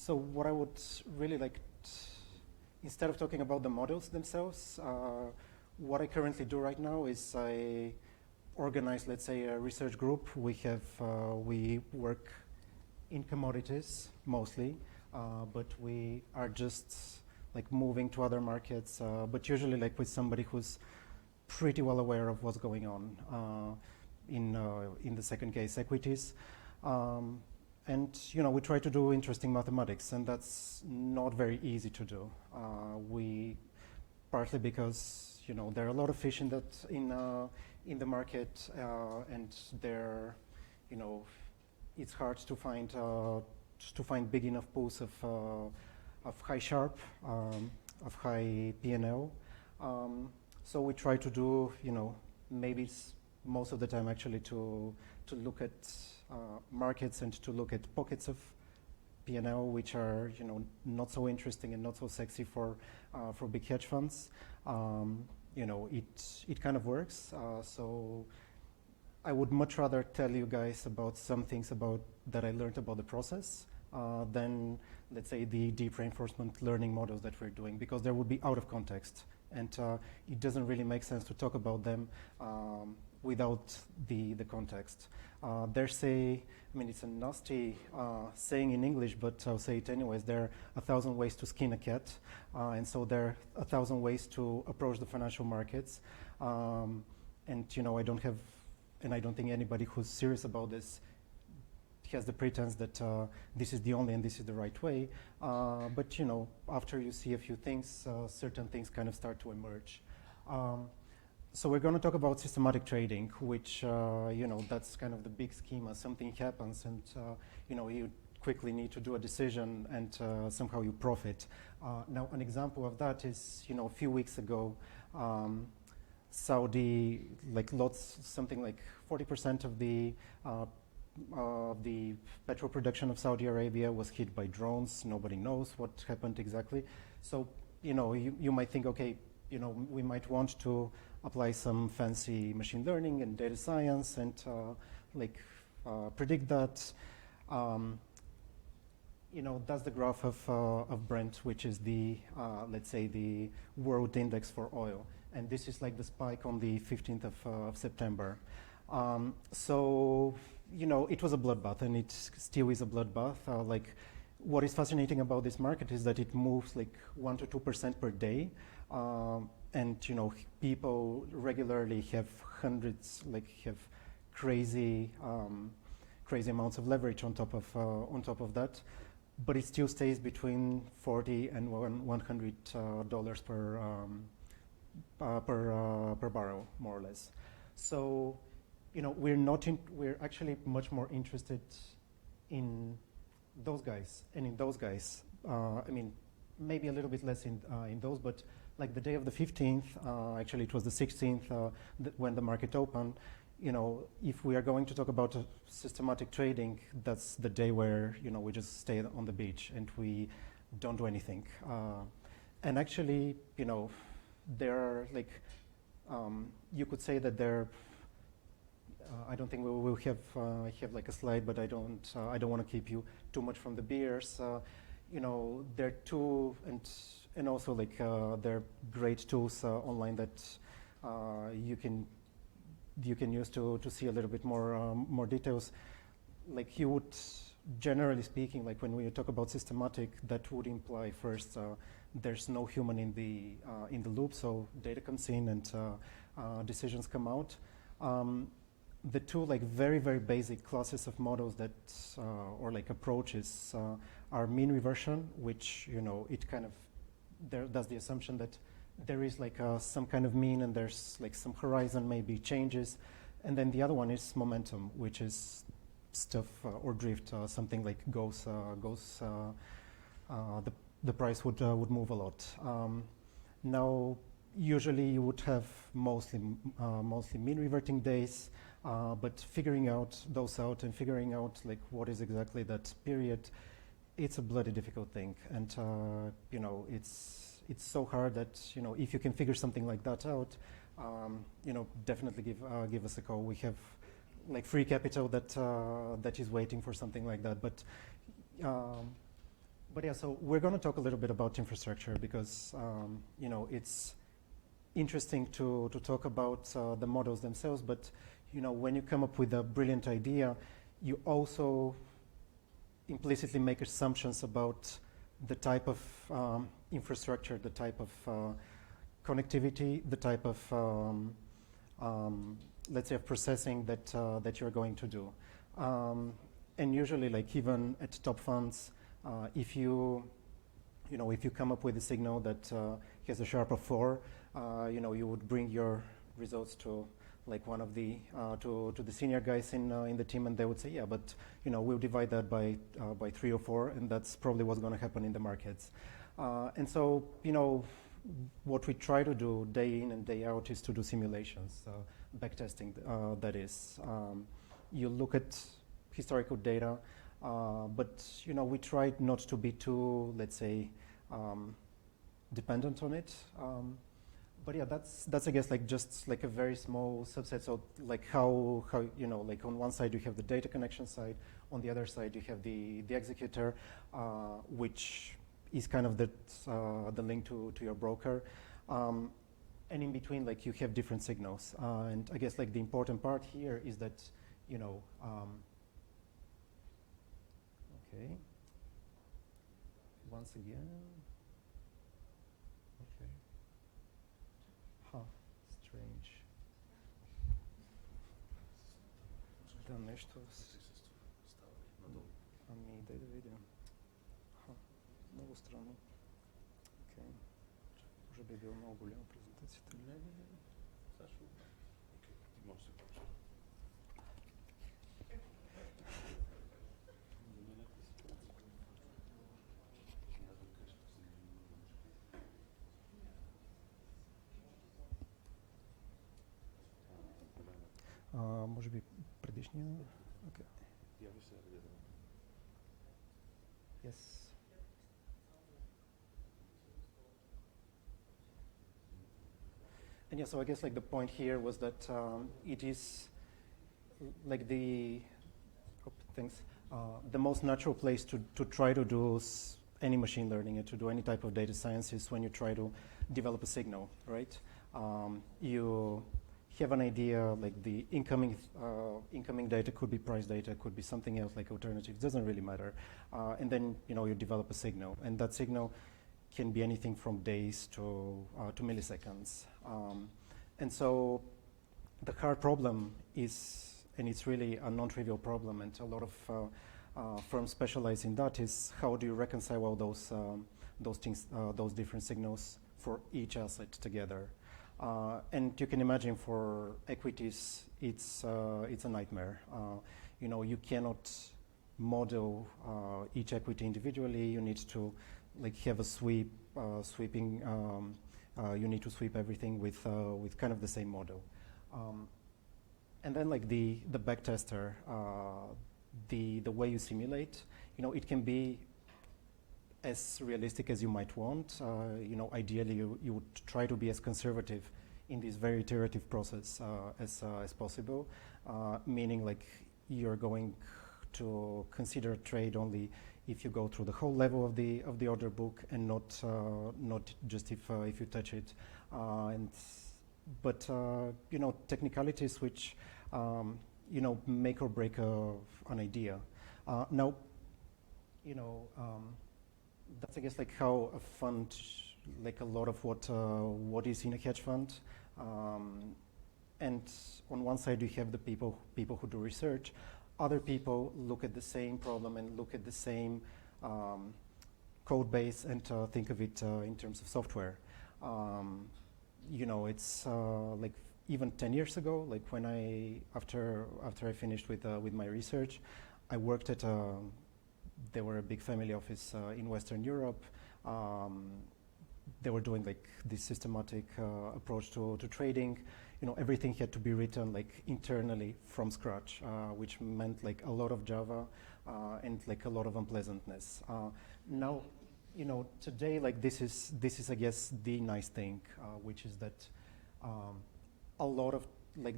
So what I would really like, instead of talking about the models themselves, what I currently do right now is I organize, let's say, a research group. We work in commodities mostly, but we are just like moving to other markets, but usually like with somebody who's pretty well aware of what's going on in the second case, equities. And we try to do interesting mathematics, and that's not very easy to do. Partly because there are a lot of fish in the market, and it's hard to find big enough pools of high Sharpe, of high P&L. So we try to do maybe most of the time actually to look at markets and to look at pockets of P&L which are not so interesting and not so sexy for big hedge funds. It kind of works. So I would much rather tell you guys about some things that I learned about the process than, let's say, the deep reinforcement learning models that we're doing, because they would be out of context, and it doesn't really make sense to talk about them without the context. It's a nasty saying in English, but I'll say it anyways. There are 1,000 ways to skin a cat, and so there are 1,000 ways to approach the financial markets. I don't think anybody who's serious about this has the pretense that this is the only and this is the right way. But after you see a few things, certain things kind of start to emerge. So we're going to talk about systematic trading, which that's kind of the big schema. Something happens, and you quickly need to do a decision, and somehow you profit. Now, an example of that is a few weeks ago, Saudi, something like 40% of the petrol production of Saudi Arabia was hit by drones. Nobody knows what happened exactly. So you might think, okay, we might want to apply some fancy machine learning and data science and predict that. That's the graph of Brent, which is the let's say the world index for oil, and this is like the spike on the 15th of September. So it was a bloodbath, and it still is a bloodbath. What is fascinating about this market is that it moves like 1 to 2% per day. And people regularly have have crazy amounts of leverage on top of that, but it still stays between $40 and $100 per barrel, more or less. So we're actually much more interested in those guys and in those guys. Maybe a little bit less in those, but like the day of the 15th, actually it was the 16th when the market opened. If we are going to talk about systematic trading, that's the day where we just stay on the beach and we don't do anything. And actually, there are you could say that there. I don't think we will have like a slide, but I don't want to keep you too much from the beers. There are two, and also there are great tools online that you can use to see a little bit more details. You would, generally speaking, when we talk about systematic, that would imply first there's no human in the loop, so data comes in and decisions come out. The two very, very basic classes of models that or approaches are mean reversion, which it kind of does the assumption that there is some kind of mean and there's some horizon, maybe changes, and then the other one is momentum, which is stuff or drift, something goes the price would move a lot. Now, usually you would have mostly mean reverting days. But figuring those out and figuring out what is exactly that period, it's a bloody difficult thing, and it's so hard that if you can figure something like that out, definitely give us a call. We have free capital that is waiting for something like that. But But yeah, so we're going to talk a little bit about infrastructure because it's interesting to talk about the models themselves. But when you come up with a brilliant idea, you also implicitly make assumptions about the type of infrastructure, the type of connectivity, the type of let's say of processing that you're going to do. And usually, like even at top funds, if you come up with a signal that has a sharp of 4, you would bring your results to like one of the to the senior guys in the team, and they would say, yeah, but we'll divide that by 3 or 4, and that's probably what's going to happen in the markets. And so what we try to do day in and day out is to do simulations, backtesting. That is, you look at historical data. But we tried not to be too, let's say, dependent on it. But yeah, that's I guess like just like a very small subset. So like how like on one side you have the data connection side, on the other side you have the executor, which is kind of the link to your broker. And in between, like you have different signals. And I guess like the important part here is that okay. Once again. Okay. Huh. Strange. Да, нещо ами, дай да видим. Много странно. Okay. Може би е била много голяма презентацията. Не. Сашо. Ти можеш да се почва. Може би предишния. Okay. Yes. And yeah, so I guess like the point here was that it is like the most natural place to try to do any machine learning and to do any type of data science is when you try to develop a signal, right? You have an idea, like the incoming data could be price data, could be something else like alternative, doesn't really matter. And then you develop a signal, and that signal can be anything from days to milliseconds. And so the hard problem is, and it's really a non-trivial problem, and a lot of firms specialize in that, is how do you reconcile all those things, those different signals for each asset together. And you can imagine for equities, it's a nightmare. You cannot model each equity individually. You need to like have a sweeping. You need to sweep everything with kind of the same model. And then like the backtester, the way you simulate, it can be as realistic as you might want. Ideally you would try to be as conservative in this very iterative process as possible, meaning like you're going to consider a trade only if you go through the whole level of the order book, and not just if you touch it. But technicalities which make or break an idea. Now, that's I guess like how a fund, like a lot of what is in a hedge fund, and on one side you have the people who do research. Other people look at the same problem and look at the same code base and think of it in terms of software. It's like even 10 years ago, like when after I finished with my research, I worked at they were a big family office in Western Europe. They were doing like this systematic approach to trading. Everything had to be written like internally from scratch, which meant like a lot of Java and like a lot of unpleasantness. Now, today, like this is I guess the nice thing, which is that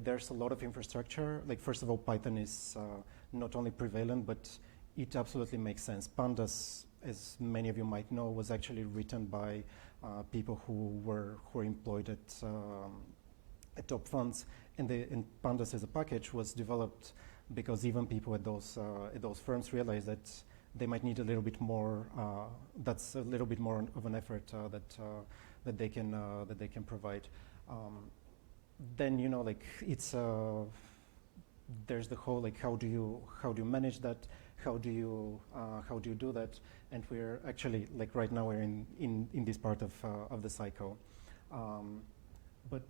there's a lot of infrastructure. Like first of all, Python is not only prevalent, but it absolutely makes sense. Pandas as many of you might know, was actually written by people who were employed at top funds, and Pandas as a package was developed because even people at those firms realized that they might need a little bit more. That's a little bit more of an effort that they can provide. Then like it's there's the whole like how do you manage that? How do you do that? And we're actually like right now we're in this part of the cycle, but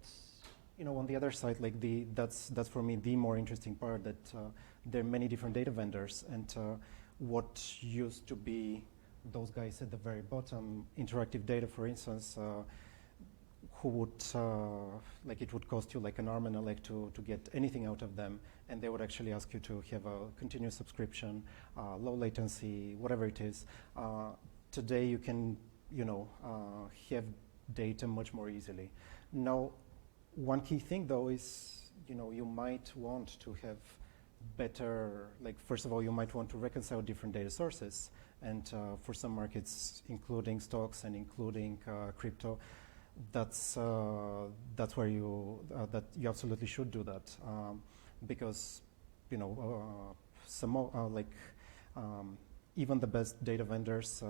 on the other side, like that's for me the more interesting part, that there are many different data vendors, and what used to be those guys at the very bottom, interactive data, for instance, who would like it would cost you like an arm and a leg to get anything out of them, and they would actually ask you to have a continuous subscription, low latency, whatever it is. Today you can have data much more easily. Now, one key thing though is you might want to have better, like first of all you might want to reconcile different data sources, and for some markets, including stocks and including crypto, that's where you absolutely should do that, because some even the best data vendors,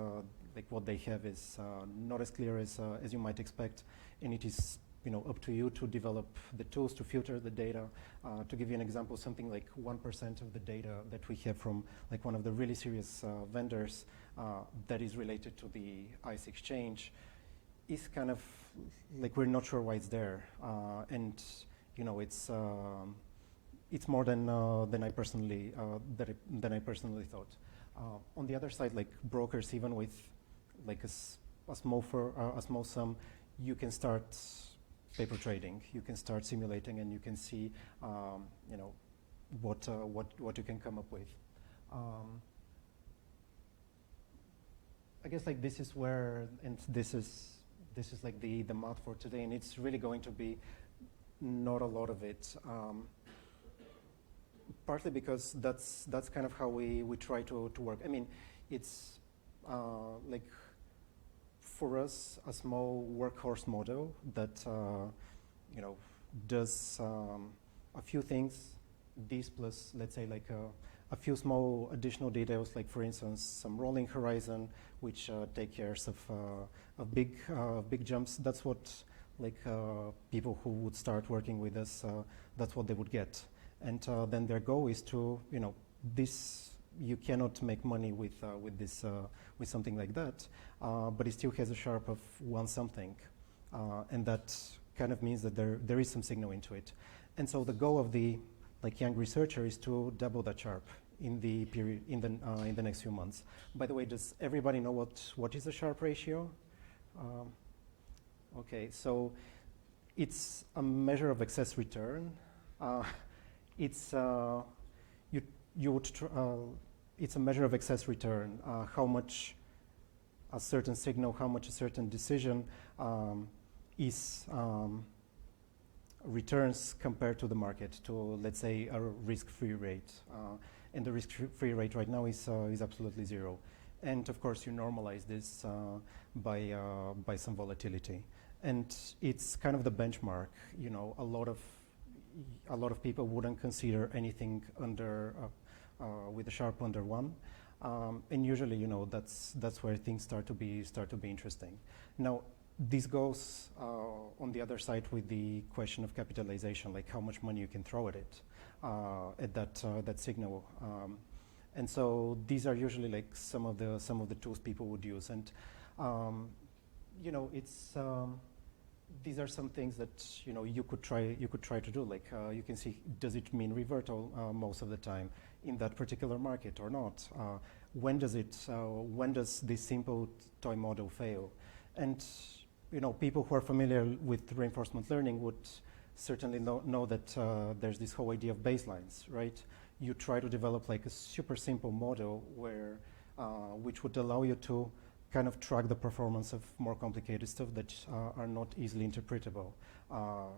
like what they have is not as clear as you might expect, and it is up to you to develop the tools to filter the data. To give you an example, something like 1% of the data that we have from like one of the really serious vendors that is related to the ICE exchange is kind of like we're not sure why it's there, and it's more than I personally thought. On the other side, like brokers, even with like a small sum, you can start paper trading. You can start simulating, and you can see, what you can come up with. I guess like this is where, and this is like the math for today, and it's really going to be not a lot of it. Partly because that's kind of how we try to work. I mean, it's like for us a small workhorse model that does a few things. This plus, let's say, like a few small additional details, like for instance some rolling horizon, which take care of big jumps. That's what like people who would start working with us, that's what they would get. And then their goal is to, this, you cannot make money with this with something like that, but it still has a Sharpe of 1 something, and that kind of means that there is some signal into it. And so the goal of the like young researcher is to double that Sharpe in the period in the next few months. By the way, does everybody know what is a Sharpe ratio? Okay, so it's a measure of excess return. It's it's a measure of excess return. How much a certain signal, how much a certain decision is returns compared to the market, to let's say a risk-free rate, and the risk-free rate right now is absolutely 0. And of course, you normalize this by some volatility, and it's kind of the benchmark. A lot of people wouldn't consider anything under with a Sharpe under 1, and usually, that's where things start to be interesting. Now, this goes on the other side with the question of capitalization, like how much money you can throw at it, at that signal, and so these are usually like some of the tools people would use, and it's. These are some things that you could try to do. Like you can see, does it mean reversal most of the time in that particular market or not? When does this simple toy model fail? And people who are familiar with reinforcement learning would certainly know that there's this whole idea of baselines, right? You try to develop like a super simple model where which would allow you to kind of track the performance of more complicated stuff that are not easily interpretable,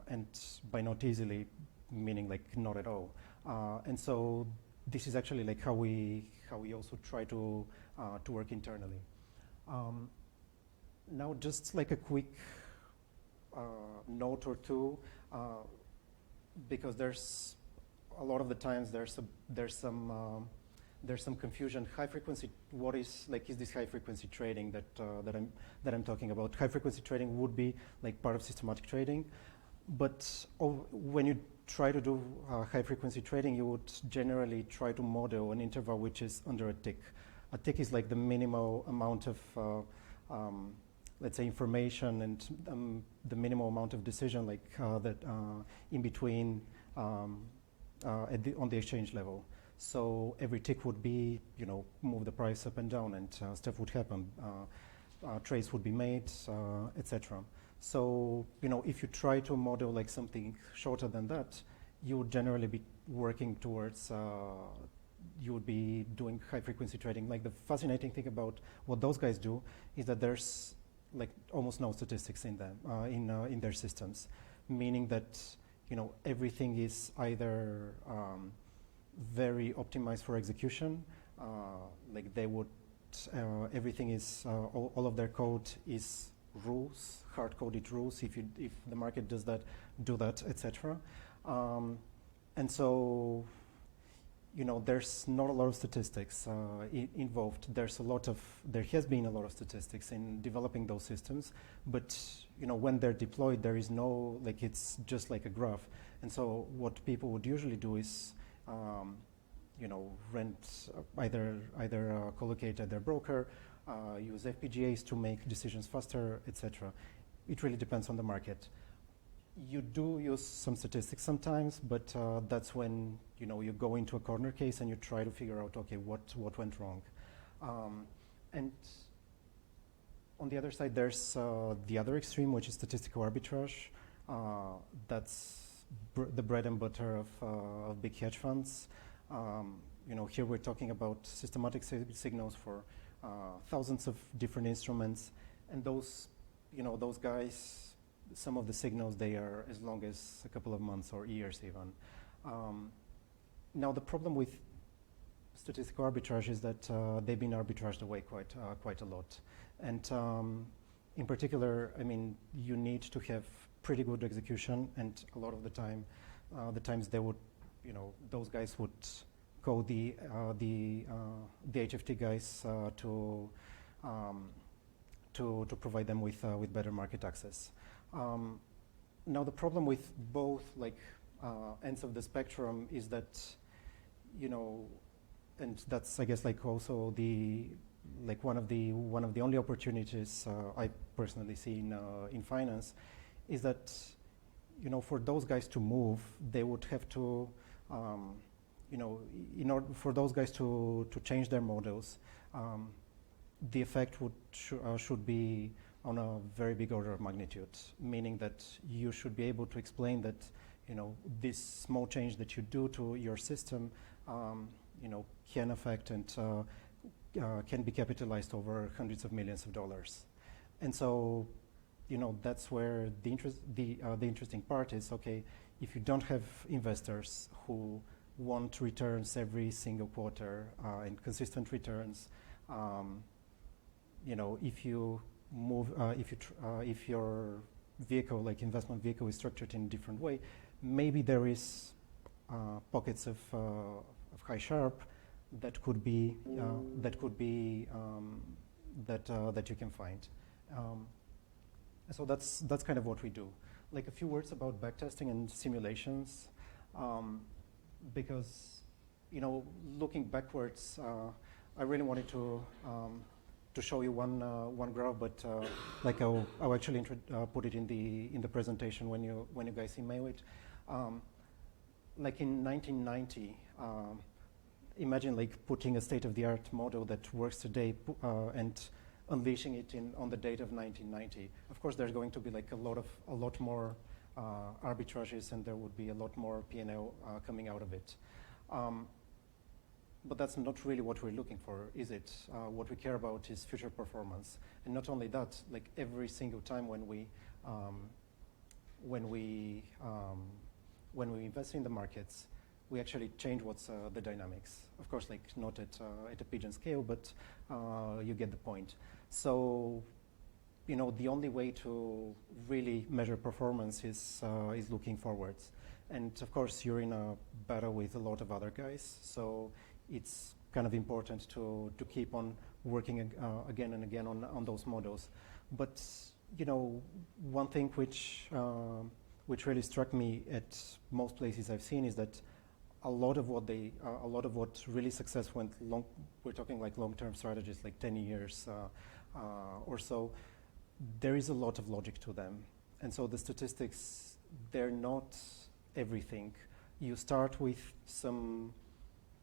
and by not easily, meaning like not at all. And so this is actually like how we also try to work internally. Um, Now, just like a quick note or two, because there's a lot of the times there's some confusion. High frequency, what is this high frequency trading that I'm talking about? High frequency trading would be like part of systematic trading, but when you try to do high frequency trading, you would generally try to model an interval which is under a tick. A tick is like the minimal amount of let's say information and the minimal amount of decision that in between on the exchange level. So every tick would be, move the price up and down, and stuff would happen. Trades would be made, etc. So, if you try to model like something shorter than that, you would generally be working towards, you would be doing high frequency trading. Like the fascinating thing about what those guys do is that there's like almost no statistics in them, in their systems, meaning that, everything is either very optimized for execution, like they would, everything is, all of their code is rules, hard-coded rules. If the market does that, do that, etc. And so, there's not a lot of statistics involved. There has been a lot of statistics in developing those systems, but when they're deployed, there is no, it's just like a graph. And so what people would usually do is, rent either collocate at their broker, use FPGAs to make decisions faster, etc. It really depends on the market. You do use some statistics sometimes, but that's when you go into a corner case and you try to figure out, okay, what went wrong. And on the other side, there's the other extreme, which is statistical arbitrage. That's the bread and butter of big hedge funds. Here we're talking about systematic signals for thousands of different instruments, and those guys, some of the signals, they are as long as a couple of months or years even. Now the problem with statistical arbitrage is that they've been arbitraged away quite a lot, and in particular, I mean, you need to have pretty good execution, and a lot of the times they would, those guys would call the HFT guys to provide them with better market access. Now the problem with both ends of the spectrum is that, and that's I guess also one of the only opportunities I personally see in finance is that for those guys to move, they would have to in order for those guys to change their models, the effect should be on a very big order of magnitude, meaning that you should be able to explain that this small change that you do to your system can affect and can be capitalized over hundreds of millions of dollars. And so that's where the interesting part is, okay, if you don't have investors who want returns every single quarter and consistent returns, if you move, if your vehicle, like investment vehicle, is structured in a different way, maybe there is pockets of high Sharpe that could be that you can find. So that's kind of what we do. Like a few words about backtesting and simulations, because looking backwards, I really wanted to show you one graph, but I'll actually put it in the presentation when you guys email it. Like in 1990, imagine putting a state-of-the-art model that works today and unleashing it on the date of 1990. Of course, there's going to be a lot more arbitrages, and there would be a lot more P&L coming out of it. But that's not really what we're looking for, is it? What we care about is future performance, and not only that. Every single time when we invest in the markets, we actually change what's the dynamics. Of course, not at a pigeon scale, but you get the point. So, the only way to really measure performance is looking forwards. And of course, you're in a battle with a lot of other guys, so it's kind of important to keep on working again and again on those models. But one thing which really struck me at most places I've seen is that a lot of what really success went long. We're talking like long-term strategies, like 10 years or so. There is a lot of logic to them, and so the statistics, they're not everything. You start with some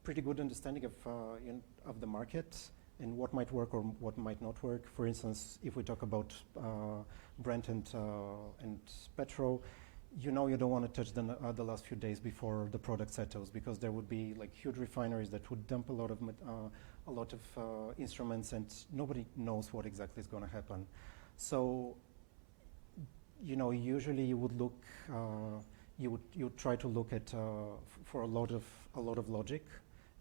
pretty good understanding of the market and what might work or what might not work. For instance, if we talk about Brent and petrol, you don't want to touch the last few days before the product settles, because there would be like huge refineries that would dump a lot of instruments, and nobody knows what exactly is going to happen. So, usually you would look, you would try to look at for a lot of logic,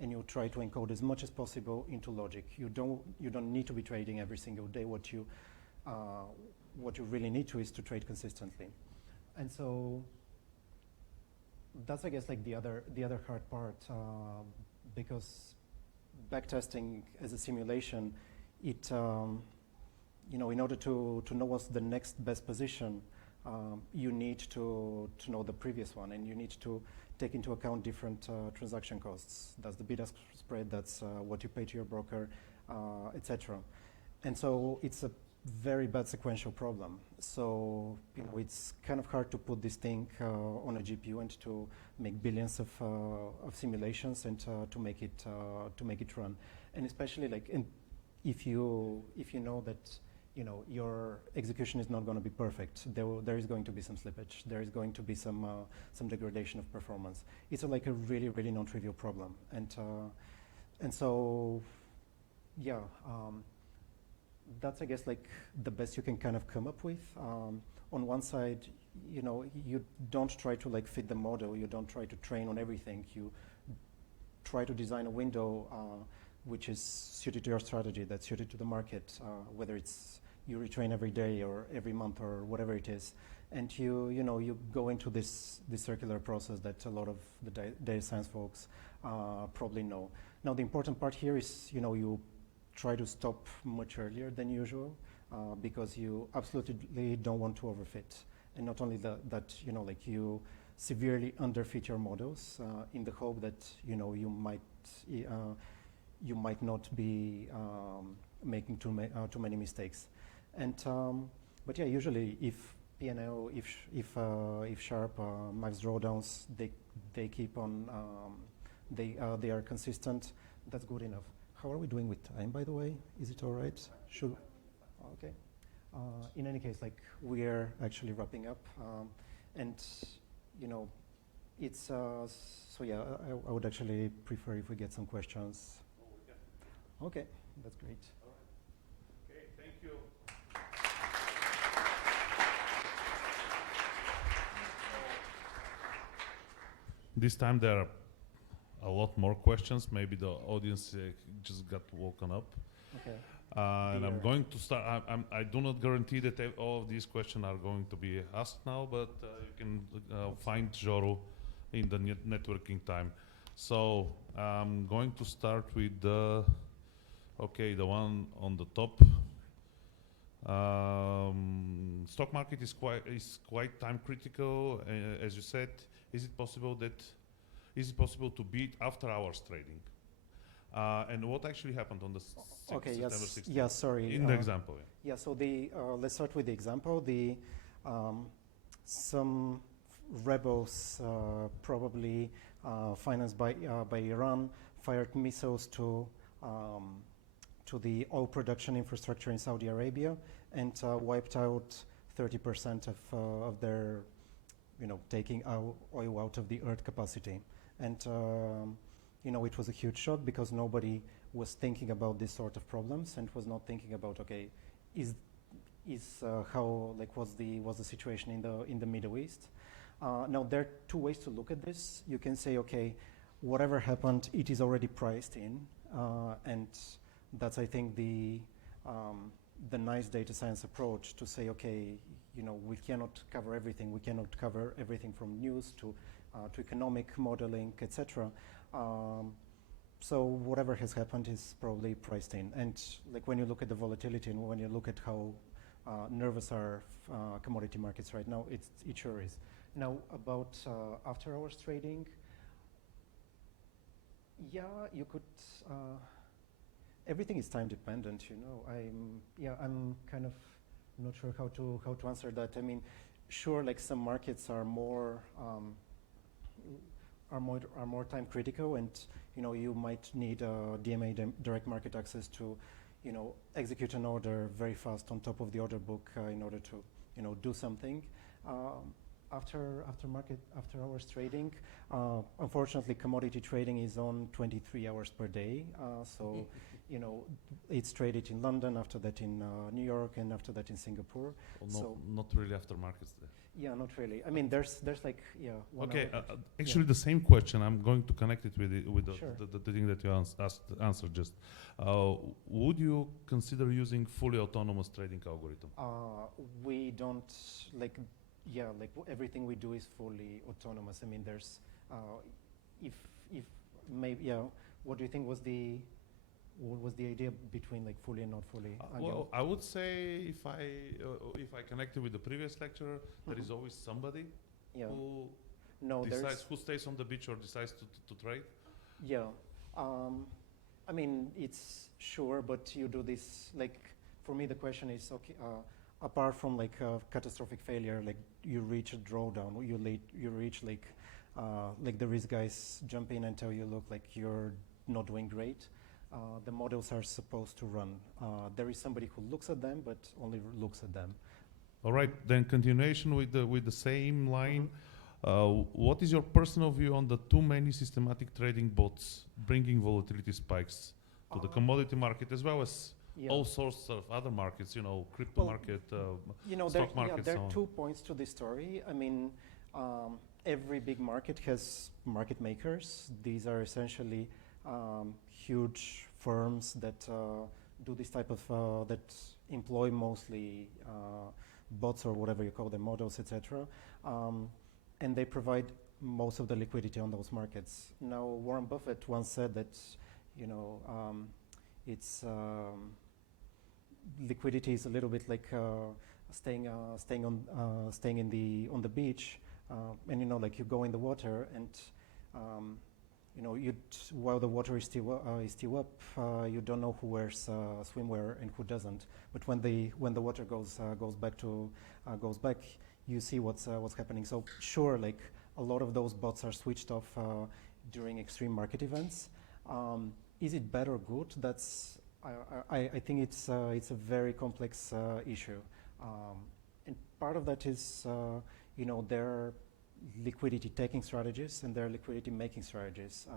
and you try to encode as much as possible into logic. You don't need to be trading every single day. What you really need to is to trade consistently. And so that's, I guess, like the other hard part, because backtesting as a simulation, it in order to know what's the next best position, you need to know the previous one, and you need to take into account different transaction costs. That's the bid-ask spread, that's what you pay to your broker, etc. And so it's a very bad sequential problem. So it's kind of hard to put this thing on a GPU and to make billions of simulations and to make it run. And especially if you know that your execution is not going to be perfect. There is going to be some slippage. There is going to be some degradation of performance. It's like a really, really non-trivial problem. And so, yeah, that's, I guess, like the best you can kind of come up with. On one side, you don't try to like fit the model. You don't try to train on everything. You try to design a window which is suited to your strategy, that's suited to the market, whether it's you retrain every day or every month or whatever it is, and you go into this circular process that a lot of the data science folks probably know. Now the important part here is you try to stop much earlier than usual because you absolutely don't want to overfit, and not only that you severely underfit your models in the hope that you might not be making too many mistakes. And but yeah, usually if P&L, if sharp max drawdowns, they keep on, they are consistent, that's good enough. How are we doing with time, by the way? Is it all right? Should okay. In any case, like we're actually wrapping up, and it's so yeah. I would actually prefer if we get some questions. Okay, that's great. All right. Okay, thank you. This time there are a lot more questions. Maybe the audience just got woken up. Okay. And I'm going to start. I do not guarantee that all of these questions are going to be asked now, but you can find Joru in the networking time. So I'm going to start with the one on the top. Stock market is quite time critical, as you said. Is it possible to beat after hours trading? And what actually happened on the September 16th? Yeah, sorry. In the example. Yeah, so let's start with the example. Some rebels, probably financed by Iran, fired missiles to the oil production infrastructure in Saudi Arabia and wiped out 30% of their, taking oil out of the earth capacity. And it was a huge shock because nobody was thinking about this sort of problems and was not thinking about, okay, what's the situation in the Middle East? Now there are two ways to look at this. You can say, okay, whatever happened, it is already priced in, and that's, I think, the the nice data science approach to say, okay, we cannot cover everything. We cannot cover everything from news to economic modeling, etc. So whatever has happened is probably priced in. And like when you look at the volatility and when you look at how nervous are commodity markets right now, it sure is. Now about after hours trading, yeah, you could. Everything is time dependent, I'm kind of not sure how to answer that. I mean, sure, like some markets are more time critical, and you might need DMA, direct market access, to execute an order very fast on top of the order book in order to do something. After hours trading, unfortunately, commodity trading is on 23 hours per day. So, it's traded in London, after that in New York, and after that in Singapore. Well, so not really after markets there. Yeah, not really. I mean, there's like, one Okay, hour. actually the same question, I'm going to connect it with Sure. the thing that you answered just. Would you consider using fully autonomous trading algorithm? We don't, like everything we do is fully autonomous. I mean, there's, if maybe, what do you think was the idea between like fully and not fully? Well, I would say if I connected with the previous lecturer, there is always somebody who decides who stays on the beach or decides to trade. Yeah, I mean, it's sure, but you do this, like, for me the question is, okay, apart from like catastrophic failure, like you reach a drawdown, you reach like the risk guys jump in and tell you, look, like you're not doing great. The models are supposed to run. There is somebody who looks at them, but only looks at them. All right, then continuation with the same line. What is your personal view on the too many systematic trading bots bringing volatility spikes to the commodity market, as well as all sorts of other markets, crypto market, stock market, there so are on? 2 points to this story. I mean, every big market has market makers. These are essentially huge firms that do this type of, that employ mostly bots or whatever you call them, models, etc. And they provide most of the liquidity on those markets. Now, Warren Buffett once said that, it's liquidity is a little bit like staying on the beach, and like you go in the water and while the water is still up, you don't know who wears swimwear and who doesn't. But when the water goes back, you see what's happening. So sure, like a lot of those bots are switched off during extreme market events. Is it bad or good? That's I think it's a very complex issue, and part of that is their liquidity taking strategies and their liquidity making strategies.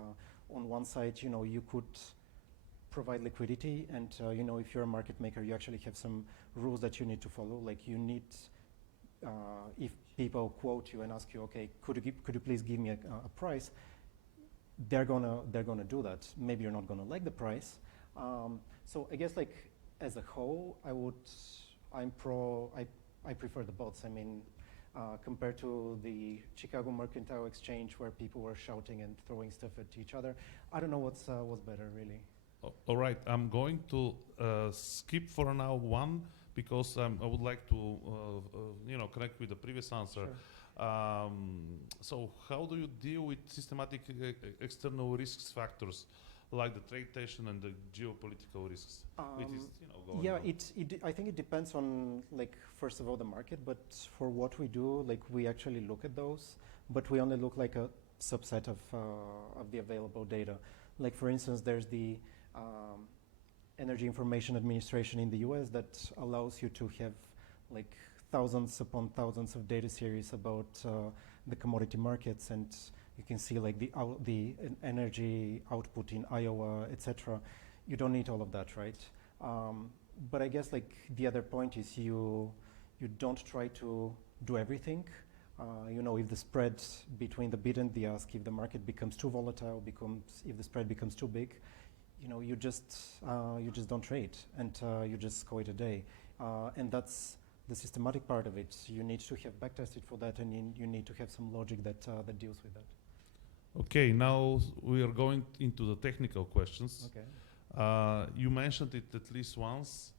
On one side, you could provide liquidity, and if you're a market maker, you actually have some rules that you need to follow. Like you need, if people quote you and ask you, okay, could you please give me a price? They're gonna do that. Maybe you're not gonna like the price. So I guess like as a whole, I prefer the bots. I mean, compared to the Chicago Mercantile Exchange where people were shouting and throwing stuff at each other, I don't know what's better really. All right, I'm going to skip for now one, because I would like to connect with the previous answer. Sure. So how do you deal with systematic external risks factors like the trade tension and the geopolitical risks? It is, going on. I think it depends on, like, first of all, the market, but for what we do, like, we actually look at those, but we only look like a subset of the available data. Like, for instance, there's the Energy Information Administration in the US that allows you to have, like, thousands upon thousands of data series about the commodity markets, and you can see like the energy output in Iowa, etc. You don't need all of that, right? But I guess like the other point is you don't try to do everything. If the spread between the bid and the ask, if the market becomes too volatile, if the spread becomes too big, you just don't trade, and you just score it a day, and that's the systematic part of it. You need to have backtested for that, and you need to have some logic that deals with that. Okay, now we are going into the technical questions. Okay. You mentioned it at least once,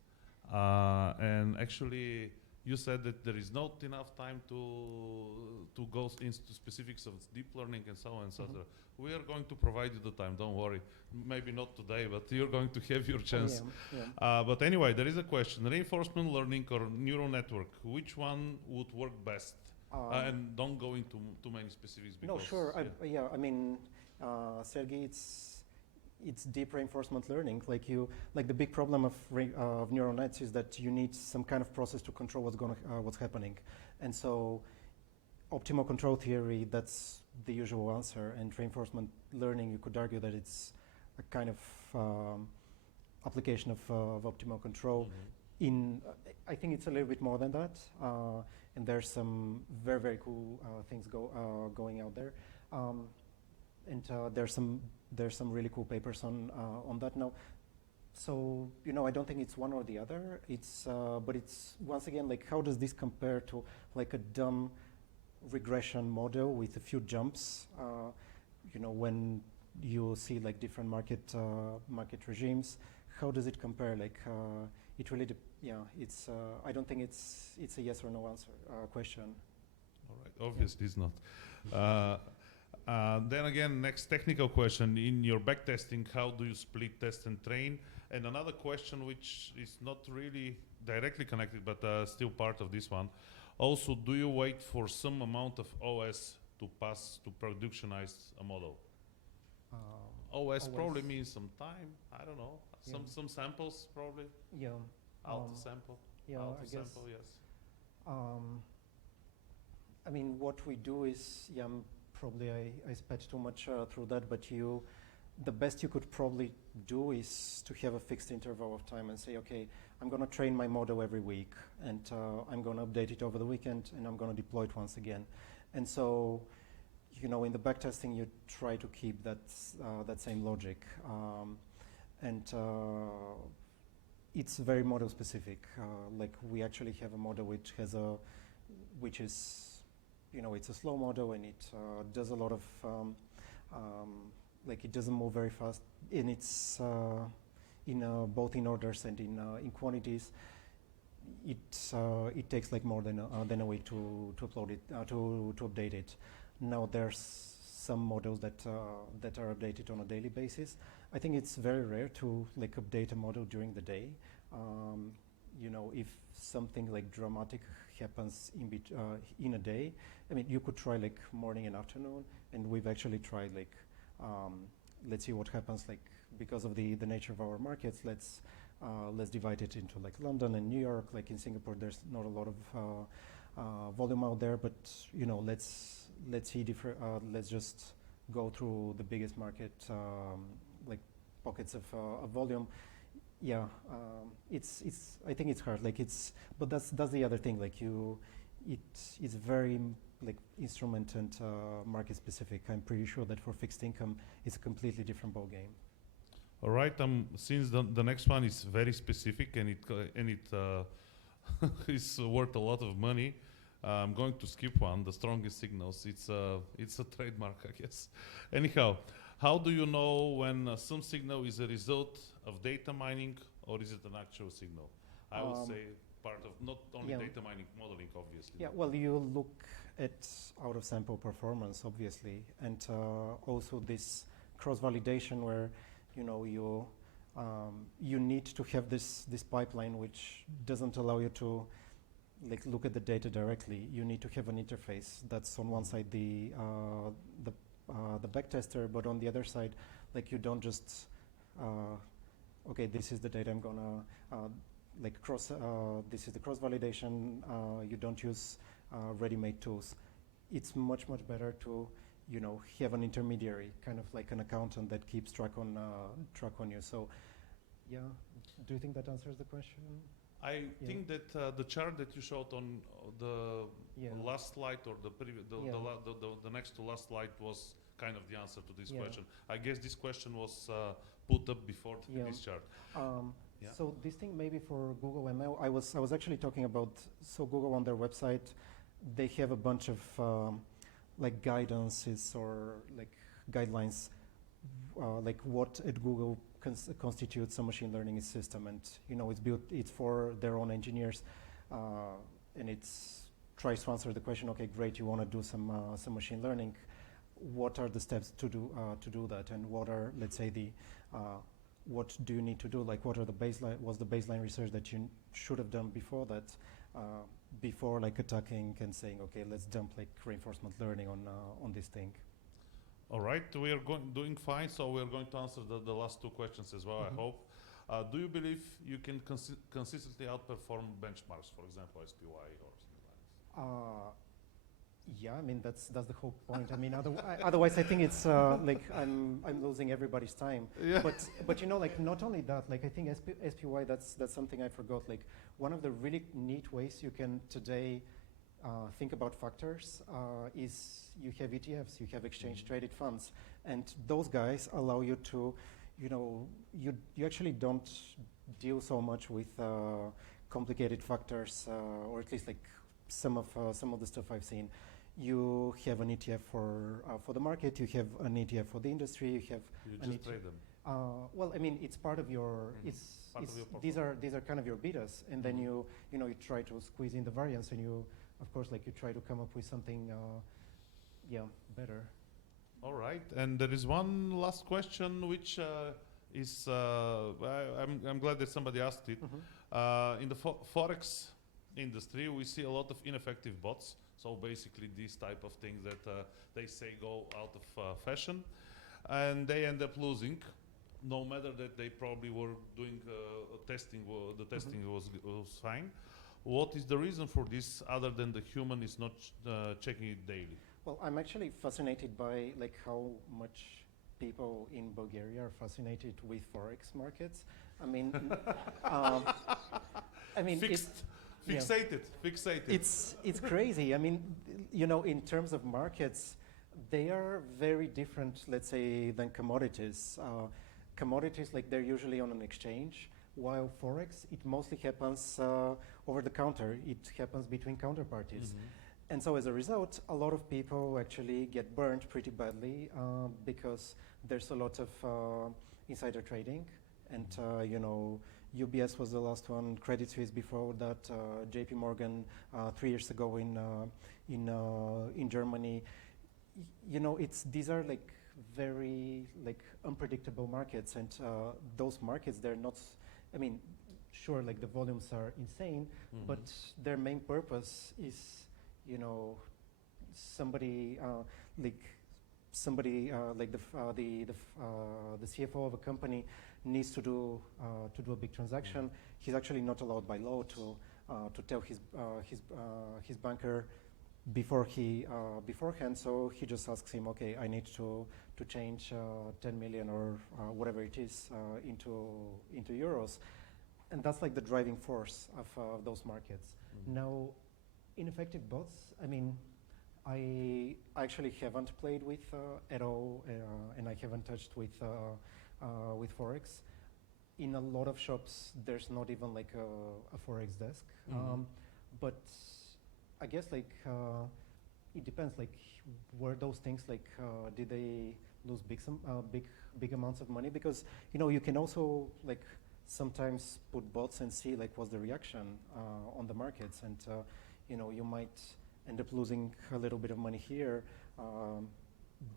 and actually you said that there is not enough time to go into specifics of deep learning and so on and so on. We are going to provide you the time, don't worry. Maybe not today, but you're going to have your chance. But anyway, there is a question. Reinforcement learning or neural network, which one would work best? And don't go into too many specifics. Because, no, sure. I mean, Sergey, it's deep reinforcement learning. Like the big problem of neural nets is that you need some kind of process to control what's happening, and so optimal control theory, that's the usual answer. And reinforcement learning, you could argue that it's a kind of application of optimal control. I think it's a little bit more than that, and there's some very, very cool things going out there, and there's some really cool papers on that now. So I don't think it's one or the other. But it's once again, like, how does this compare to like a dumb regression model with a few jumps? When you see like different market regimes, how does it compare? Like, it really, it's. I don't think it's a yes or no answer question. All right, obviously it's not. Then again, next technical question. In your backtesting, how do you split test and train? And another question which is not really directly connected, but still part of this one. Also, do you wait for some amount of OS to pass to productionize a model? OS probably means some time. I don't know. Some samples probably. Yeah. Out sample. Yeah, out I guess. sample, yes. I mean, what we do is, probably I sped too much through that, but the best you could probably do is to have a fixed interval of time and say, okay, I'm going to train my model every week, and I'm going to update it over the weekend, and I'm going to deploy it once again. And so, in the backtesting, you try to keep that same logic, and it's very model specific. Like, we actually have a model which is, it's a slow model, and it does a lot of, like, it doesn't move very fast, and it's both in orders and in quantities. It takes like more than a week to upload it, to update it. Now there's some models that are updated on a daily basis. I think it's very rare to like update a model during the day. If something like dramatic happens in a day, I mean, you could try like morning and afternoon, and we've actually tried like, let's see what happens, like, because of the nature of our markets, let's divide it into like London and New York. Like in Singapore, there's not a lot of volume out there, but let's see let's just go through the biggest market, like pockets of volume. Yeah, it's. I think it's hard. Like but that's the other thing. Like it's very like instrument and market specific. I'm pretty sure that for fixed income, it's a completely different ball game. All right. Since the next one is very specific and it is worth a lot of money, I'm going to skip one. The strongest signals. It's a trademark, I guess. Anyhow, how do you know when some signal is a result of data mining or is it an actual signal? I would say part of not only data mining, modeling, obviously. Yeah. Well, you look at out of sample performance, obviously, and also this cross validation where you need to have this pipeline which doesn't allow you to like look at the data directly. You need to have an interface that's on one side the backtester, but on the other side, like you don't just okay, this is the data I'm gonna like this is the cross validation. You don't use ready-made tools. It's much better to have an intermediary, kind of like an accountant that keeps track on you. So, yeah. Do you think that answers the question? I think that the chart that you showed on the last slide or the next to last slide was kind of the answer to this question. I guess this question was put up before Yeah. this chart. Yeah. So this thing maybe for Google ML, I was actually talking about, so Google on their website, they have a bunch of like guidances or like guidelines, like what at Google constitutes a machine learning system, and it's for their own engineers, and it's tries to answer the question. Okay, great, you want to do some machine learning. What are the steps to do that, and what are, let's say, the what do you need to do? Like, what are the baseline? What's the baseline research that you should have done before that? Before like attacking and saying, okay, let's dump like reinforcement learning on this thing. All right, we are doing fine, so we are going to answer the last two questions as well, I hope. Do you believe you can consistently outperform benchmarks, for example, SPY or something like that? Yeah, I mean that's the whole point. I mean, otherwise I think it's like I'm losing everybody's time. Yeah. But like not only that, like I think SPY that's something I forgot. Like one of the really neat ways you can today think about factors is you have ETFs, you have exchange traded funds, and those guys allow you to, you actually don't deal so much with complicated factors, or at least like some of the stuff I've seen. You have an ETF for the market. You have an ETF for the industry. You have you just trade them. Well, I mean, it's part of your. These are kind of your betas, and then you try to squeeze in the variance, and you, of course, like you try to come up with something, better. All right, and there is one last question, which is I'm glad that somebody asked it. In the forex industry, we see a lot of ineffective bots. So basically, these type of things that they say go out of fashion, and they end up losing, no matter that they probably were doing testing. The testing was fine. What is the reason for this, other than the human is not checking it daily? Well, I'm actually fascinated by like how much people in Bulgaria are fascinated with forex markets. I mean, Fixated. It's crazy. I mean, in terms of markets, they are very different, let's say, than commodities. Commodities, like they're usually on an exchange, while forex, it mostly happens over the counter. It happens between counterparties. And so as a result, a lot of people actually get burned pretty badly because there's a lot of insider trading, and UBS was the last one, Credit Suisse before that, JP Morgan 3 years ago in Germany. These are like very like unpredictable markets, and those markets, they're not, I mean, sure, like the volumes are insane, but their main purpose is, somebody like the CFO of a company needs to do a big transaction. He's actually not allowed by law to tell his banker beforehand. So he just asks him, okay, I need to change 10 million or whatever it is into euros, and that's like the driving force of those markets. Now, ineffective bots, I mean, I actually haven't played with at all, and I haven't touched with forex. In a lot of shops, there's not even like a forex desk. But I guess like it depends. Like, were those things like did they lose big amounts of money? Because you can also like sometimes put bots and see like what's the reaction on the markets, and you might end up losing a little bit of money here.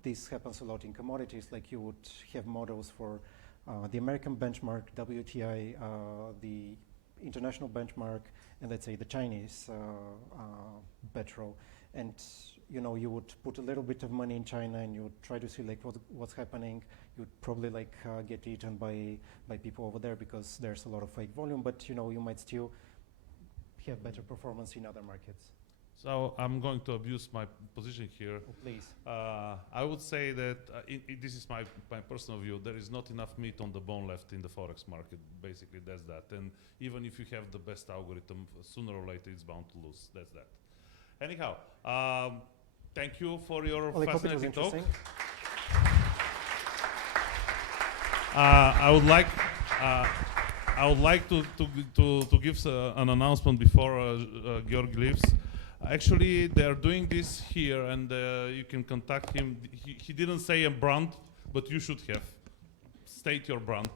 This happens a lot in commodities. Like you would have models for the American benchmark, WTI, the international benchmark, and let's say the Chinese petrol. And you would put a little bit of money in China, and you would try to see like what's happening. You'd probably like get eaten by people over there because there's a lot of fake volume. But you might still have better performance in other markets. So I'm going to abuse my position here. Oh, please. I would say that this is my personal view. There is not enough meat on the bone left in the forex market. Basically, that's that. And even if you have the best algorithm, sooner or later it's bound to lose. That's that. Anyhow, thank you for your fascinating talk. I would like I would like to give an announcement before Georg leaves. Actually, they are doing this here, and you can contact him. He didn't say a brand, but you should have. State your brand,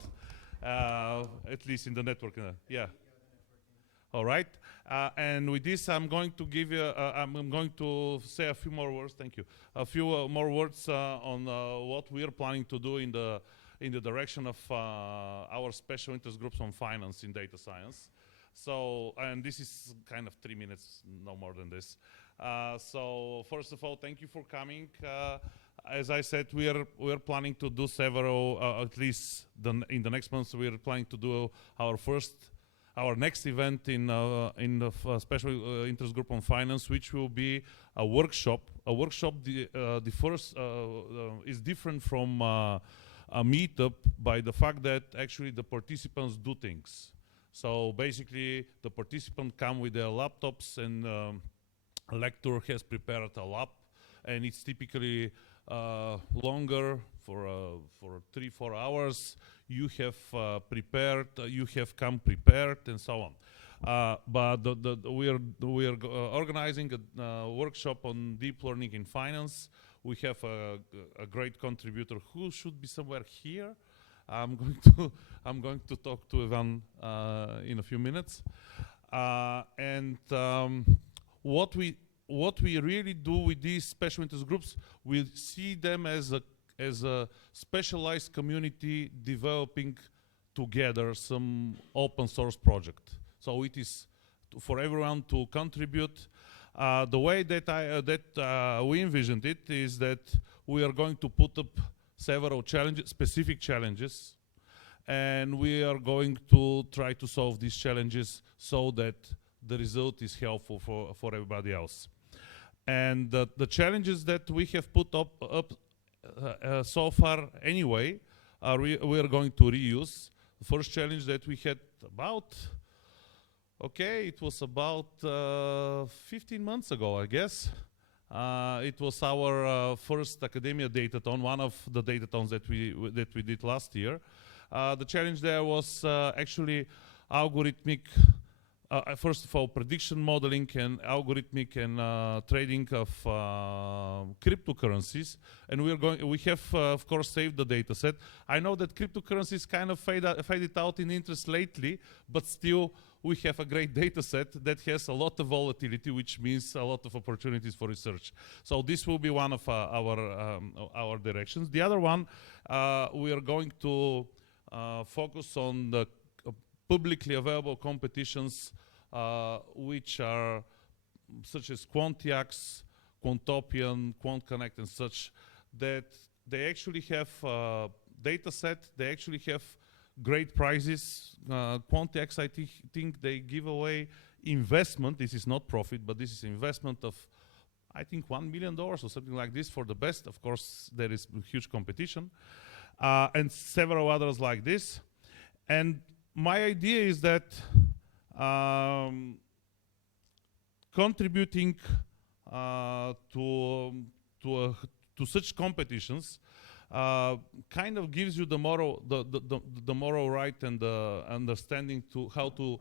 at least in the network. Yeah. All right. And with this, I'm going to give you. I'm going to say a few more words. Thank you. A few more words on what we are planning to do in the direction of our special interest groups on finance in data science. So, and this is kind of 3 minutes, no more than this. So, first of all, thank you for coming. As I said, we are planning to do several, at least in the next months, we are planning to do our next event in the special interest group on finance, which will be a workshop. A workshop, the first is different from a meetup by the fact that actually the participants do things. So basically, the participants come with their laptops, and a lecturer has prepared a lab, and it's typically longer for 3-4 hours. You have prepared, you have come prepared, and so on. But we are organizing a workshop on deep learning in finance. We have a great contributor who should be somewhere here. I'm going to talk to Ivan in a few minutes. What we really do with these special interest groups, we see them as a specialized community developing together some open source project. So it is for everyone to contribute. The way that we envisioned it is that we are going to put up several challenges, specific challenges, and we are going to try to solve these challenges so that the result is helpful for everybody else. And the challenges that we have put up so far anyway, we are going to reuse. The first challenge that we had it was about 15 months ago, I guess. It was our first academia datathon, one of the datathons that we did last year. The challenge there was actually algorithmic, first of all, prediction modeling and algorithmic and trading of cryptocurrencies. And we have, of course, saved the data set. I know that cryptocurrencies kind of faded out in interest lately, but still, we have a great data set that has a lot of volatility, which means a lot of opportunities for research. So this will be one of our directions. The other one, we are going to focus on the publicly available competitions, which are such as Quantiax, Quantopian, Quant Connect, and such, that they actually have data set, they actually have great prizes. Quantiax, I think they give away investment. This is not profit, but this is investment of, I think, $1 million or something like this for the best. Of course, there is huge competition, and several others like this. And my idea is that contributing to such competitions kind of gives you the moral right and the understanding to how to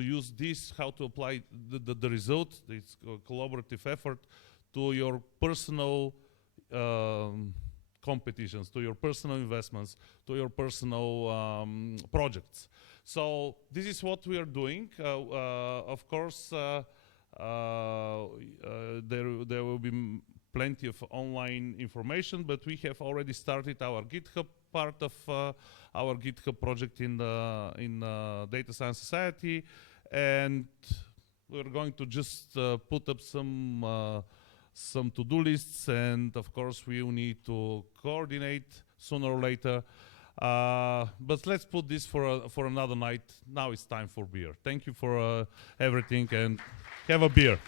use this, how to apply the result, this collaborative effort, to your personal competitions, to your personal investments, to your personal projects. So this is what we are doing. Of course, there will be plenty of online information, but we have already started our GitHub part of our GitHub project in Data Science Society, and we're going to just put up some to-do lists, and of course we will need to coordinate sooner or later. But let's put this for another night. Now it's time for beer. Thank you for everything, and have a beer.